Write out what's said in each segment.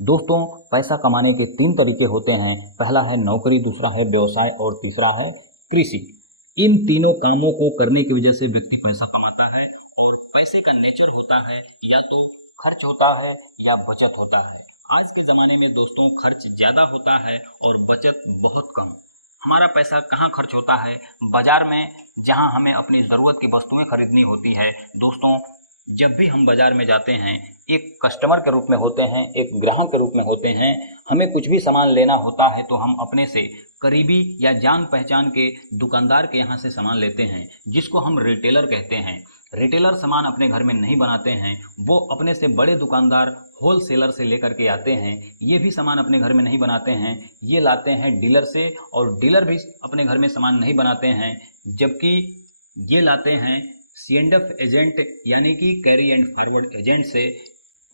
दोस्तों, पैसा कमाने के 3 तरीके होते हैं। पहला है नौकरी, दूसरा है व्यवसाय और तीसरा है कृषि। इन तीनों कामों को करने की वजह से व्यक्ति पैसा कमाता है और पैसे का नेचर होता है या तो खर्च होता है या बचत होता है। आज के ज़माने में दोस्तों खर्च ज़्यादा होता है और बचत बहुत कम। हमारा पैसा कहाँ खर्च होता है? बाज़ार में, जहाँ हमें अपनी ज़रूरत की वस्तुएं खरीदनी होती है। दोस्तों, जब भी हम बाज़ार में जाते हैं, एक कस्टमर के रूप में होते हैं, एक ग्राहक के रूप में होते हैं। हमें कुछ भी सामान लेना होता है तो हम अपने से करीबी या जान पहचान के दुकानदार के यहाँ से सामान लेते हैं, जिसको हम रिटेलर कहते हैं। रिटेलर सामान अपने घर में नहीं बनाते हैं, वो अपने से बड़े दुकानदार होलसेलर से लेकर के आते हैं। ये भी सामान अपने घर में नहीं बनाते हैं, ये लाते हैं डीलर से, और डीलर भी अपने घर में सामान नहीं बनाते हैं, जबकि ये लाते हैं C&F एजेंट यानी कि कैरी एंड फॉरवर्ड एजेंट से।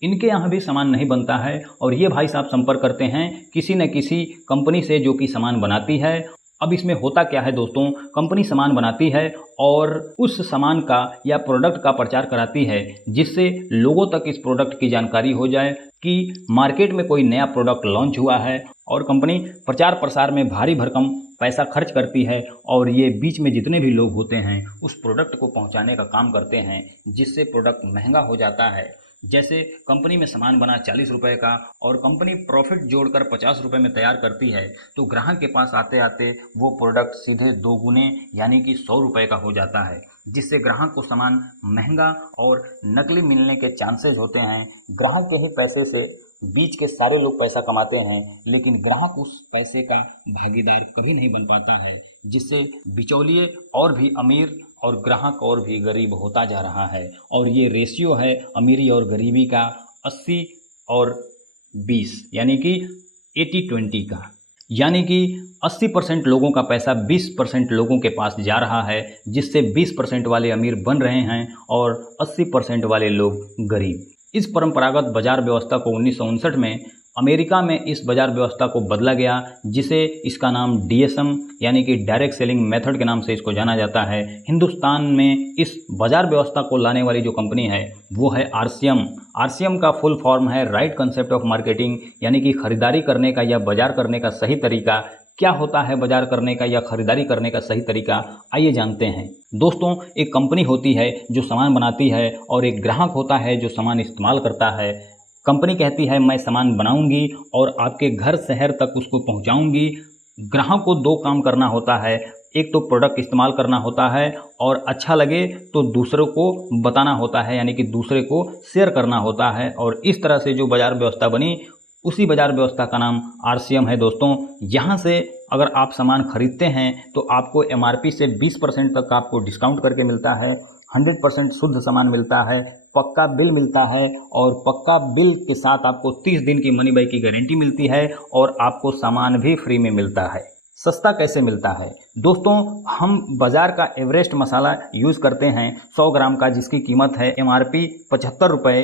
इनके यहाँ भी सामान नहीं बनता है और ये भाई साहब संपर्क करते हैं किसी न किसी कंपनी से जो कि सामान बनाती है। अब इसमें होता क्या है दोस्तों, कंपनी सामान बनाती है और उस सामान का या प्रोडक्ट का प्रचार कराती है, जिससे लोगों तक इस प्रोडक्ट की जानकारी हो जाए कि मार्केट में कोई नया प्रोडक्ट लॉन्च हुआ है। और कंपनी प्रचार प्रसार में भारी भरकम पैसा खर्च करती है और ये बीच में जितने भी लोग होते हैं उस प्रोडक्ट को पहुंचाने का काम करते हैं, जिससे प्रोडक्ट महंगा हो जाता है। जैसे कंपनी में सामान बना 40 रुपए का और कंपनी प्रॉफिट जोड़कर 50 रुपए में तैयार करती है, तो ग्राहक के पास आते आते वो प्रोडक्ट सीधे 2 गुने यानी कि 100 रुपए का हो जाता है, जिससे ग्राहक को सामान महंगा और नकली मिलने के चांसेस होते हैं। ग्राहक के ही पैसे से बीच के सारे लोग पैसा कमाते हैं, लेकिन ग्राहक उस पैसे का भागीदार कभी नहीं बन पाता है, जिससे बिचौलिए और भी अमीर और ग्राहक और भी गरीब होता जा रहा है। और ये रेशियो है अमीरी और गरीबी का 80 और 20 यानी कि 80-20 का, यानी कि 80% लोगों का पैसा 20% लोगों के पास जा रहा है, जिससे 20% वाले अमीर बन रहे हैं और 80% वाले लोग गरीब। इस परंपरागत बाजार व्यवस्था को 1959 में अमेरिका में इस बाजार व्यवस्था को बदला गया, जिसे इसका नाम DSM यानी कि डायरेक्ट सेलिंग मेथड के नाम से इसको जाना जाता है। हिंदुस्तान में इस बाजार व्यवस्था को लाने वाली जो कंपनी है वो है RCM। RCM का फुल फॉर्म है राइट कंसेप्ट ऑफ मार्केटिंग, यानी कि खरीदारी करने का या बाजार करने का सही तरीका। क्या होता है बाजार करने का या खरीदारी करने का सही तरीका, आइए जानते हैं। दोस्तों, एक कंपनी होती है जो सामान बनाती है और एक ग्राहक होता है जो सामान इस्तेमाल करता है। कंपनी कहती है मैं सामान बनाऊंगी और आपके घर शहर तक उसको पहुंचाऊंगी। ग्राहक को 2 काम करना होता है, एक तो प्रोडक्ट इस्तेमाल करना होता है और अच्छा लगे तो दूसरों को बताना होता है, यानी कि दूसरे को शेयर करना होता है। और इस तरह से जो बाजार व्यवस्था बनी, उसी बाजार व्यवस्था का नाम RCM है। दोस्तों, यहाँ से अगर आप सामान खरीदते हैं तो आपको MRP से 20% तक आपको डिस्काउंट करके मिलता है, 100% शुद्ध सामान मिलता है, पक्का बिल मिलता है और पक्का बिल के साथ आपको 30 दिन की मनी बैक की गारंटी मिलती है और आपको सामान भी फ्री में मिलता है। सस्ता कैसे मिलता है दोस्तों? हम बाज़ार का एवरेस्ट मसाला यूज़ करते हैं 100 ग्राम का, जिसकी कीमत है MRP 75 रुपये।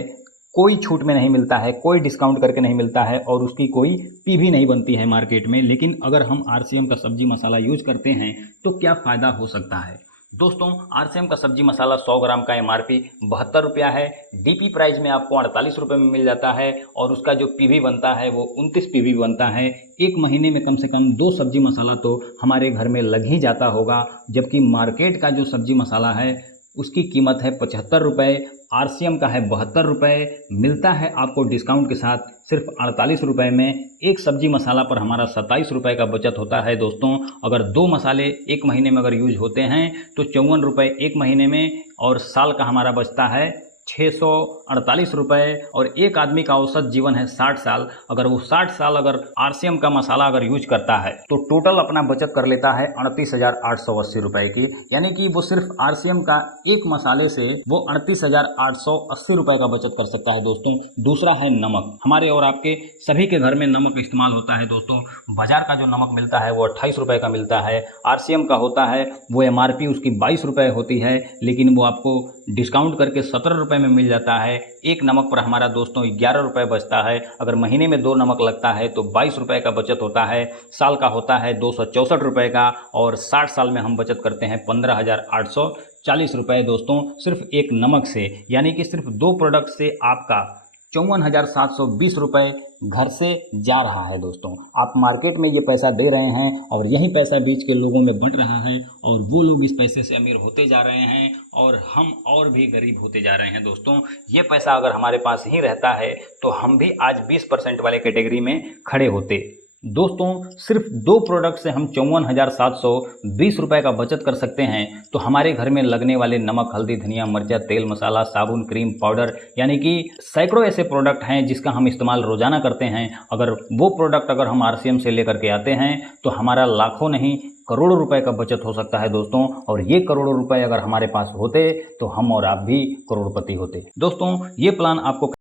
कोई छूट में नहीं मिलता है, कोई डिस्काउंट करके नहीं मिलता है और उसकी कोई पी भी नहीं बनती है मार्केट में। लेकिन अगर हम RCM का सब्जी मसाला यूज़ करते हैं तो क्या फ़ायदा हो सकता है? दोस्तों, RCM का सब्जी मसाला 100 ग्राम का MRP 72 रुपया है। DP प्राइस में आपको 48 रुपये में मिल जाता है और उसका जो PV बनता है वो 29 PV बनता है। एक महीने में कम से कम 2 सब्जी मसाला तो हमारे घर में लग ही जाता होगा, जबकि मार्केट का जो सब्जी मसाला है उसकी कीमत है 75 रुपये, RCM का है 72 रुपये। मिलता है आपको डिस्काउंट के साथ सिर्फ 48 रुपये में। एक सब्जी मसाला पर हमारा 27 रुपये का बचत होता है। दोस्तों, अगर 2 मसाले एक महीने में अगर यूज होते हैं तो 54 रुपये एक महीने में और साल का हमारा बचता है 648 रुपये। और एक आदमी का औसत जीवन है 60 साल। अगर वो 60 साल अगर RCM का मसाला अगर यूज करता है तो टोटल अपना बचत कर लेता है 38,880 रुपये की, यानी कि वो सिर्फ RCM का एक मसाले से वो 38,880 रुपये का बचत कर सकता है। दोस्तों, दूसरा है नमक। हमारे और आपके सभी के घर में नमक इस्तेमाल होता है। दोस्तों, बाजार का जो नमक मिलता है वो 28 रुपये का मिलता है। RCM का होता है वो MRP उसकी 22 रुपये होती है, लेकिन वो आपको डिस्काउंट करके 17 रुपये में मिल जाता है। एक नमक पर हमारा दोस्तों 11 रुपये बचता है। अगर महीने में 2 नमक लगता है तो 22 रुपये का बचत होता है। साल का होता है 264 रुपये का और 60 साल में हम बचत करते हैं 15,840 रुपये। दोस्तों, सिर्फ एक नमक से, यानी कि सिर्फ 2 प्रोडक्ट से आपका 54,720 रुपये घर से जा रहा है दोस्तों। आप मार्केट में ये पैसा दे रहे हैं और यही पैसा बीच के लोगों में बंट रहा है और वो लोग इस पैसे से अमीर होते जा रहे हैं और हम और भी गरीब होते जा रहे हैं दोस्तों। ये पैसा अगर हमारे पास ही रहता है तो हम भी आज 20% वाले कैटेगरी में खड़े होते। दोस्तों सिर्फ 2 प्रोडक्ट से हम 54,720 रुपये का बचत कर सकते हैं। तो हमारे घर में लगने वाले नमक, हल्दी, धनिया, मिर्चा, तेल, मसाला, साबुन, क्रीम, पाउडर, यानी कि सैकड़ों ऐसे प्रोडक्ट हैं जिसका हम इस्तेमाल रोजाना करते हैं। अगर वो प्रोडक्ट अगर हम RCM से लेकर के आते हैं तो हमारा लाखों नहीं करोड़ों रुपए का बचत हो सकता है दोस्तों। और ये करोड़ों रुपए अगर हमारे पास होते तो हम और आप भी करोड़पति होते। दोस्तों ये प्लान आपको